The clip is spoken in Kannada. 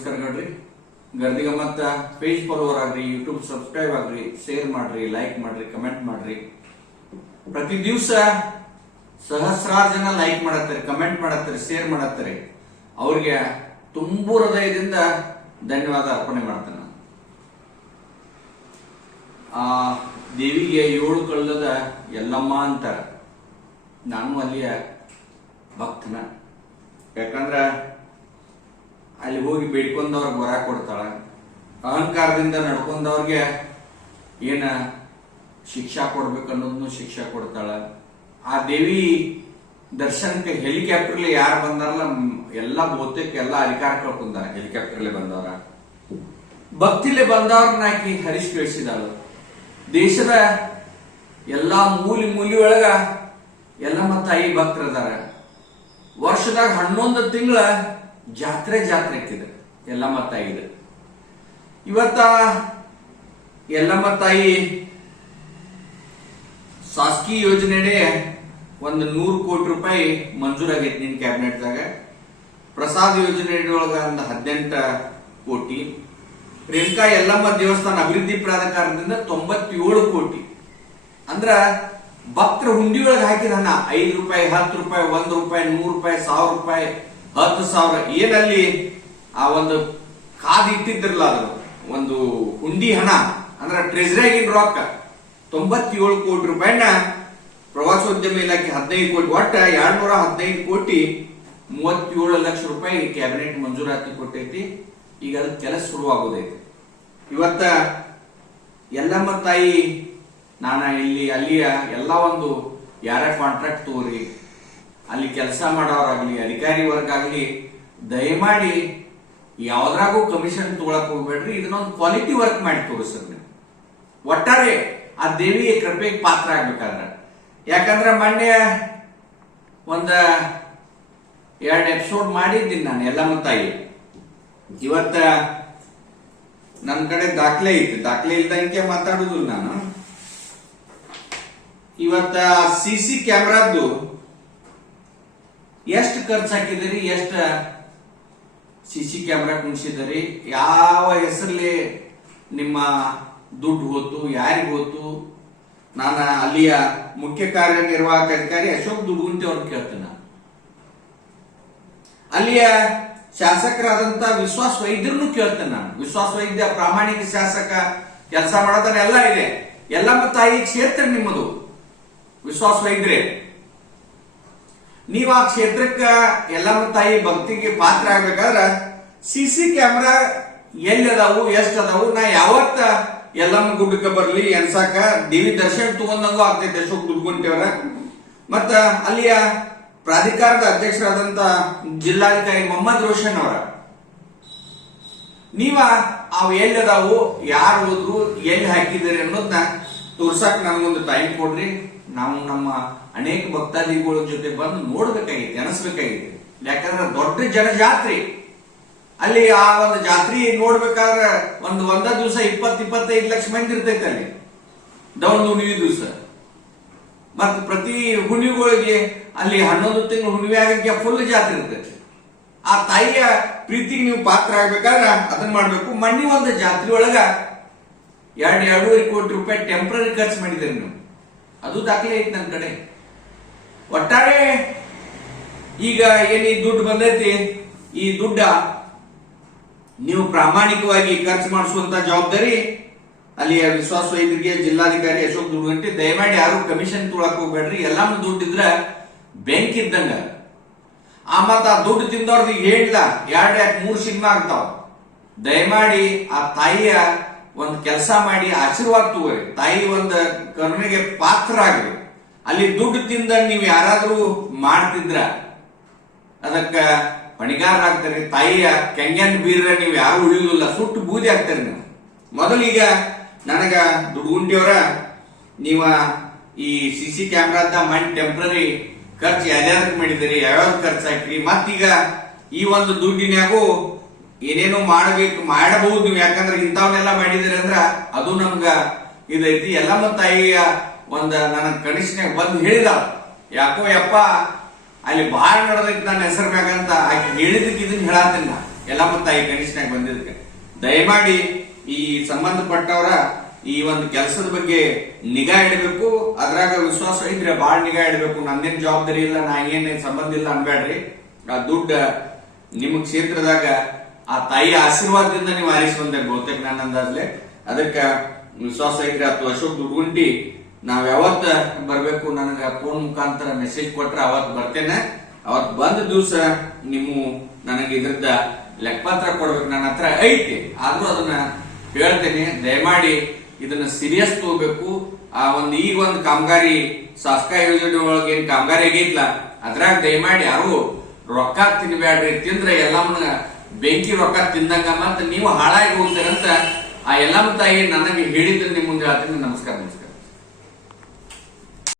ನಮಸ್ಕಾರ ನೋಡ್ರಿ. ಗರ್ದಿಗ ಮತ್ತ ಪೇಜ್ ಫಾಲೋವರ್ ಆಗ್ರಿ ಯೂಟ್ಯೂಬ್ ಸಬ್ಸ್ಕ್ರೈಬ್ ಆಗ್ರಿ ಶೇರ್ ಮಾಡ್ರಿ ಲೈಕ್ ಮಾಡ್ರಿ ಕಮೆಂಟ್ ಮಾಡ್ರಿ. ಪ್ರತಿ ದಿವಸ ಸಹಸ್ರಾರು ಜನ ಲೈಕ್ ಮಾಡತ್ತಾರೆ ಕಮೆಂಟ್ ಮಾಡತ್ತಾರೆ ಶೇರ್ ಮಾಡತ್ತಾರೆ. ಅವ್ರಿಗೆ ತುಂಬು ಹೃದಯದಿಂದ ಧನ್ಯವಾದ ಅರ್ಪಣೆ ಮಾಡ್ತೇನೆ. ಆ, ದೇವಿಗೆ ಏಳು ಕಳ್ಳದ ಎಲ್ಲಮ್ಮ ಅಂತಾರ. ನಾನು ಅಲ್ಲಿಯ ಭಕ್ತನ. ಯಾಕಂದ್ರ ಅಲ್ಲಿ ಹೋಗಿ ಬೇಡ್ಕೊಂಡವ್ರಿಗೆ ಬರ ಕೊಡ್ತಾಳ. ಅಹಂಕಾರದಿಂದ ನಡ್ಕೊಂಡವ್ರಿಗೆ ಏನ ಶಿಕ್ಷಾ ಕೊಡ್ಬೇಕು ಅನ್ನೋದನ್ನು ಶಿಕ್ಷಾ ಕೊಡ್ತಾಳ. ಆ ದೇವಿ ದರ್ಶನಕ್ಕೆ ಹೆಲಿಕಾಪ್ಟರ್ಲಿ ಯಾರು ಬಂದಾರಲ್ಲ ಎಲ್ಲ ಬಹುತೇಕ ಎಲ್ಲ ಅಧಿಕಾರ ಕಳ್ಕೊಂಡಾರ ಹೆಲಿಕಾಪ್ಟರ್ಲಿ ಬಂದವರ. ಭಕ್ತಿಲಿ ಬಂದವ್ರನ್ನ ಆಕಿ ಹರಿಸಿ ಕಳಿಸಿದಾಳು. ದೇಶದ ಎಲ್ಲಾ ಮೂಲಿ ಮೂಲಿ ಒಳಗ ಮತ್ತ ಐ ಭಕ್ತರದಾರ. ವರ್ಷದಾಗ ಹನ್ನೊಂದು ತಿಂಗಳ ಜಾತ್ರೆ ಜಾತ್ರೆ ಇದೆ ಎಲ್ಲಮ್ಮ ಇದೆ. ಇವತ್ತ ಎಲ್ಲಮ್ಮ ತಾಯಿ ಶಾಸಕಿ ಯೋಜನೆಡೆ ಒಂದು ನೂರು ಕೋಟಿ ರೂಪಾಯಿ ಮಂಜೂರಾಗೈತಿ ನಿನ್ ಕ್ಯಾಬಿನೆಟ್ದಾಗ. ಪ್ರಸಾದ್ ಯೋಜನೆ ಒಳಗ ಒಂದು ಹದಿನೆಂಟು ಕೋಟಿ. ರೇಣುಕಾ ಯಲ್ಲಮ್ಮ ದೇವಸ್ಥಾನ ಅಭಿವೃದ್ಧಿ ಪ್ರಾಧಿಕಾರದಿಂದ ತೊಂಬತ್ತೇಳು ಕೋಟಿ. ಅಂದ್ರ ಭಕ್ತರ ಹುಂಡಿ ಒಳಗೆ ಹಾಕಿದ ಹಣ ಐದು ರೂಪಾಯಿ, ಹತ್ತು ರೂಪಾಯಿ, ಒಂದು ರೂಪಾಯಿ ನೂರು ರೂಪಾಯಿ, ಸಾವಿರ ರೂಪಾಯಿ ಹತ್ತು ಸಾವಿರ ಏನಲ್ಲಿ ಆ ಒಂದು ಕಾದು ಇಟ್ಟಿದ್ರಲ್ಲ ಅದು ಒಂದು ಹುಂಡಿ ಹಣ, ಅಂದ್ರೆ ಟ್ರೆಜರಿಯಾಗಿನ ರೊಕ್ಕ, ತೊಂಬತ್ತೇಳು ಕೋಟಿ ರೂಪಾಯಿನ ಪ್ರವಾಸೋದ್ಯಮ ಇಲಾಖೆ ಹದಿನೈದು ಕೋಟಿ, ಒಟ್ಟ ಎರಡ್ನೂರ ಹದಿನೈದು ಕೋಟಿ ಮೂವತ್ತೇಳು ಲಕ್ಷ ರೂಪಾಯಿ ಕ್ಯಾಬಿನೆಟ್ ಮಂಜೂರಾತಿ ಕೊಟ್ಟೈತಿ. ಈಗ ಅದು ಕೆಲಸ ಶುರುವಾಗೋದೈತಿ. ಇವತ್ತ ಎಲ್ಲಮ್ಮ ತಾಯಿ ನಾನು ಇಲ್ಲಿ ಅಲ್ಲಿಯ ಎಲ್ಲ ಒಂದು ಯಾರ ಕಾಂಟ್ರಾಕ್ಟ್ ತಗೋರಿ ಅಲ್ಲಿ ಕೆಲಸ ಮಾಡೋರಾಗ್ಲಿ, ಅಧಿಕಾರಿ ವರ್ಗ ಆಗ್ಲಿ ದಯಮಾಡಿ ಯಾವ್ದ್ರಾಗೂ ಕಮಿಷನ್ ತಗೊಳಕ್ ಹೋಗ್ಬೇಡ್ರಿ, ಇದನ್ನೊಂದು ಕ್ವಾಲಿಟಿ ವರ್ಕ್ ಮಾಡಿ ತೋರಿಸ್ರಿ ಒಟ್ಟಾರೆ ಆ ದೇವಿಯ ಕೃಪೆಗೆ ಪಾತ್ರ ಆಗ್ಬೇಕಾದ್ರೆ. ಯಾಕಂದ್ರೆ ಮೊನ್ನೆ ಒಂದ ಎರಡು ಎಪಿಸೋಡ್ ಮಾಡಿದ್ದೀನಿ ನಾನು ಎಲ್ಲ ತಾಯಿ. ಇವತ್ತ ನನ್ನ ಕಡೆ ದಾಖಲೆ ಐತಿ, ದಾಖಲೆ ಇಲ್ದಂಗೆ ಮಾತಾಡುದು ನಾನು. ಇವತ್ತ ಸಿ ಸಿ ಕ್ಯಾಮ್ರಾದ್ದು ಎಷ್ಟು ಖರ್ಚು ಹಾಕಿದಿರಿ ಎಷ್ಟ ಸಿ ಸಿ ಕ್ಯಾಮ್ರಾ ಕುಣಿಸಿದಿರಿ ಯಾವ ಹೆಸರಲ್ಲಿ ನಿಮ್ಮ ದುಡ್ಡು ಗೊತ್ತು ಯಾರಿಗ್ ಗೊತ್ತು ನಾನು ಅಲ್ಲಿಯ ಮುಖ್ಯ ಕಾರ್ಯನಿರ್ವಾಹಕ ಅಧಿಕಾರಿ ಅಶೋಕ್ ದುಡ್ಗುಂಟಿ ಅವ್ರನ್ನ ಕೇಳ್ತೇನೆ ಅಲ್ಲಿಯ ಶಾಸಕರಾದಂತ ವಿಶ್ವಾಸ ವೈದ್ಯರನ್ನು ಕೇಳ್ತೇನೆ ನಾನು. ವಿಶ್ವಾಸ ವೈದ್ಯ, ಪ್ರಾಮಾಣಿಕ ಶಾಸಕ, ಕೆಲಸ ಮಾಡೋದನ್ನ ಎಲ್ಲ ಇದೆ ಎಲ್ಲಮ್ಮ ತಾಯಿ ಕ್ಷೇತ್ರ ನಿಮ್ಮದು. ವಿಶ್ವಾಸ ವೈದ್ಯರೇ. ನೀವು ಆ ಕ್ಷೇತ್ರಕ್ಕೆ ಎಲ್ಲಮ್ಮ ತಾಯಿ ಭಕ್ತಿಗೆ ಪಾತ್ರ ಆಗ್ಬೇಕಾದ್ರ ಸಿ ಸಿ ಕ್ಯಾಮ್ರಾ ಎಲ್ಲಿ ಅದಾವು, ಎಷ್ಟ್ ಅದಾವು, ನಾ ಯಾವತ್ತ ಎಲ್ಲಮ್ಮ ಗುಡ್ಡಕ್ಕೆ ಬರ್ಲಿ ಎನ್ಸಾಕ ದೇವಿ ದರ್ಶನ ತಗೊಂಡಂಗೂ ಆಗ್ತೈತೆ ಅಶೋಕ್ ದುಡ್ಗುಂಟಿಯವರ ಮತ್ತ ಅಲ್ಲಿಯ ಪ್ರಾಧಿಕಾರದ ಅಧ್ಯಕ್ಷರಾದಂತ ಜಿಲ್ಲಾಧಿಕಾರಿ ಮೊಹಮ್ಮದ್ ರೋಷನ್ ಅವರ. ನೀವ ಅವು ಎಲ್ಲಿ ಅದಾವು, ಯಾರು ಹೋದ್ರು, ಎಲ್ಲಿ ಹಾಕಿದ್ದೀರಿ ಅನ್ನೋದನ್ನ ತೋರ್ಸಕ್ ನನ್ಗೊಂದು ಟೈಮ್ ಕೊಡ್ರಿ. ನಾವು ನಮ್ಮ ಅನೇಕ ಭಕ್ತಾದಿಗಳ ಜೊತೆ ಬಂದು ನೋಡ್ಬೇಕಾಗಿತ್ತು ಅನಿಸ್ಬೇಕಾಗಿತ್ತು ಯಾಕಂದ್ರೆ ದೊಡ್ಡ ಜನಜಾತ್ರೆ. ಅಲ್ಲಿ ಆ ಒಂದು ಜಾತ್ರೆ ನೋಡ್ಬೇಕಾದ್ರೆ ಒಂದು ಒಂದ ದಿವಸ ಇಪ್ಪತ್ ಇಪ್ಪತ್ತೈದು ಲಕ್ಷ ಮಂದಿ ಇರ್ತೈತೆ ಅಲ್ಲಿ. ದೌಡ್ ಹುಣ್ಣಿಮೆ ದಿವಸ. ಮತ್ ಪ್ರತಿ ಹುಣ್ಣಿಗಳಿಗೆ ಅಲ್ಲಿ ಹನ್ನೊಂದು ತಿಂಗಳು ಹುಣ್ಣಿವೆ ಆಗಕ್ಕೆ ಫುಲ್ ಜಾತ್ರೆ ಇರ್ತೈತಿ. ಆ ತಾಯಿಯ ಪ್ರೀತಿಗೆ ನೀವು ಪಾತ್ರ ಆಗ್ಬೇಕಾದ್ರೆ ಅದನ್ನ ಮಾಡ್ಬೇಕು. ಮಣ್ಣಿ ಒಂದು ಜಾತ್ರೆ ಒಳಗ ಎರಡು, ಎರಡೂವರೆ ಕೋಟಿ ರೂಪಾಯಿ ಟೆಂಪ್ರರಿ ಖರ್ಚು ಮಾಡಿದ್ದೀರಿ ನೀವು. ಅದು ದಾಖಲೆ ಐತಿ ನನ್ನ ಕಡೆ. ಒಟ್ಟಾರೆ ಈಗ ಏನೀ ದುಡ್ಡು ಬಂದೈತಿ? ಈ ದುಡ್ಡ ನೀವು ಪ್ರಾಮಾಣಿಕವಾಗಿ ಖರ್ಚು ಮಾಡಿಸುವಂತ ಜವಾಬ್ದಾರಿ ಅಲ್ಲಿಯ ವಿಶ್ವಾಸ ವೈದ್ಯರಿಗೆ, ಜಿಲ್ಲಾಧಿಕಾರಿ ಅಶೋಕ್ ದುರ್ಗಂಟಿ, ದಯಮಾಡಿ ಯಾರು ಕಮಿಷನ್ ತೊಳಕ್ ಹೋಗ್ಬೇಡ್ರಿ. ಎಲ್ಲಾನು ದುಡ್ಡು ಇದ್ರ ಬ್ಯಾಂಕ್ ಇದ್ದಂಗ. ಆ ಮತ್ತ ಆ ದುಡ್ಡು ತಿಂದವ್ರದ್ದು ಹೇಳ್ದ. ಎರಡು ಯಾಕೆ ಮೂರು ಸಿನಿಮಾ ಆಗ್ತಾವ. ದಯಮಾಡಿ ಆ ತಾಯಿಯ ಒಂದ್ ಕೆಲಸ ಮಾಡಿ ಆಶೀರ್ವಾದ ತಗೋರಿ. ತಾಯಿ ಒಂದು ಕರುಣೆಗೆ ಪಾತ್ರ ಆಗ್ರಿ ಅಲ್ಲಿ ದುಡ್ಡು ತಿಂದ ನೀವು ಯಾರಾದ್ರೂ ಮಾಡ್ತಿದ್ರ, ಅದಕ್ಕ ಹೊಣೆಗಾರರಾಗ್ತಾರೆ ತಾಯಿಯ ಕೆಂಗನ್ ಬೀರ ನೀವು ಯಾರು ಉಳಿಯುವುದಿಲ್ಲ ಸುಟ್ಟು ಬೂದಿ ಆಗ್ತಾರೆ ನೀವು. ಮೊದಲೀಗ ನನಗ ದುಡ್ಗುಂಟಿಯವರ, ನೀವ ಈ ಸಿ ಸಿ ಕ್ಯಾಮ್ರಾದ ಮಣ್ ಟೆಂಪ್ರರಿ ಖರ್ಚು ಯಾವ್ಯಾವ್ದಕ್ಕೆ ಮಾಡಿದಿರಿ ಯಾವ್ಯಾವ ಖರ್ಚು ಹಾಕ್ರಿ ಮತ್ತೀಗ ಈ ಒಂದು ದುಡ್ಡಿನ್ಯಾಗೂ ಏನೇನೋ ಮಾಡಬೇಕು, ಮಾಡಬಹುದು ನೀವು. ಯಾಕಂದ್ರೆ ಇಂಥವನ್ನೆಲ್ಲ ಮಾಡಿದಿರಿ ಅಂದ್ರ ಅದು ನಮ್ಗ ಇದೈತಿ. ಎಲ್ಲಮ್ಮ ತಾಯಿಯ ಒಂದ ನನ್ನ ಕನಿಷ್ಠನ್ಯಾಗ ಬಂದು ಹೇಳಿದ. ಯಾಕೋ ಯಪ್ಪ, ಅಲ್ಲಿ ಬಾಳ ನಡೆದೈತಿ ನನ್ನ ಹೆಸರು ಬೇಕಂತ ಆಕೆ ಹೇಳಿದಕ್ಕೆ ಇದನ್ನ ಹೇಳತ್ತಿಲ್ಲ ಎಲ್ಲ ಎಲ್ಲಮ್ಮ ತಾಯಿ ಕನಿಷ್ಠನಾಗ ಬಂದಿದ್ದಕ್ಕೆ. ದಯಮಾಡಿ ಈ ಸಂಬಂಧಪಟ್ಟವರ ಈ ಒಂದು ಕೆಲಸದ ಬಗ್ಗೆ ನಿಗಾ ಇಡಬೇಕು. ಅದ್ರಾಗ ವಿಶ್ವಾಸ ಇದ್ರೆ ಬಾಳ ನಿಗಾ ಇಡಬೇಕು. ನಂದೇನ್ ಜವಾಬ್ದಾರಿ ಇಲ್ಲ, ನಾ ಏನೇನ್ ಸಂಬಂಧ ಇಲ್ಲ ಅನ್ಬೇಡ್ರಿ ಆ ದುಡ್ಡ ನಿಮ್ಮ ಕ್ಷೇತ್ರದಾಗ ಆ ತಾಯಿ ಆಶೀರ್ವಾದದಿಂದ ನೀವು ಆರಿಸಿ ಬಹುತೇಕ ನನ್ನ ಅಂದಾಜ್ಲೆ ಅದಕ್ಕ ವಿಶ್ವಾಸ ಅಥವಾ ಅಶೋಕ್ ದುಡ್ಗುಂಟಿ, ನಾವ್ ಯಾವತ್ತ ಬರ್ಬೇಕು ನನಗ ಫೋನ್ ಮುಖಾಂತರ ಮೆಸೇಜ್ ಕೊಟ್ರೆ ಅವತ್ ಬರ್ತೇನೆ. ಅವತ್ ಬಂದ ದಿವಸ ನೀವು ನನಗೆ ಇದ್ರದ್ದ ಲೆಕ್ಕಪತ್ರ ಕೊಡ್ಬೇಕು ನನ್ನ ಹತ್ರ ಐತಿ. ಆದ್ರೂ ಅದನ್ನ ಹೇಳ್ತೇನೆ. ದಯಮಾಡಿ ಇದನ್ನ ಸೀರಿಯಸ್ ತಗೋಬೇಕು. ಆ ಒಂದು ಈಗ ಒಂದು ಕಾಮಗಾರಿ, ಶಾಸಕ ಯೋಜನೆ ಒಳಗೆ ಏನ್ ಕಾಮಗಾರಿ ಆಗೈತ್ಲ ಅದ್ರಾಗ ದಯಮಾಡಿ ಯಾರು ರೊಕ್ಕ ತಿನ್ಬೇಡ್ರಿ ತಿಂದ್ರೆ ಎಲ್ಲಮ್ಮನ ಬೆಂಕಿ ರೊಕ್ಕ ತಿಂದಂಗ ಮತ್ತೆ ನೀವು ಹಾಳಾಗಿ ಹೋಗ್ತೀರಂತ ಆ ಎಲ್ಲಮ್ಮ ತಾಯಿ ನನಗೆ ಹೇಳಿದ್ರೆ ನಿಮ್ಮ ಮುಂದೆ ಹೇಳ್ತೀನಿ ನಮಸ್ಕಾರ ನಮಸ್ಕಾರ.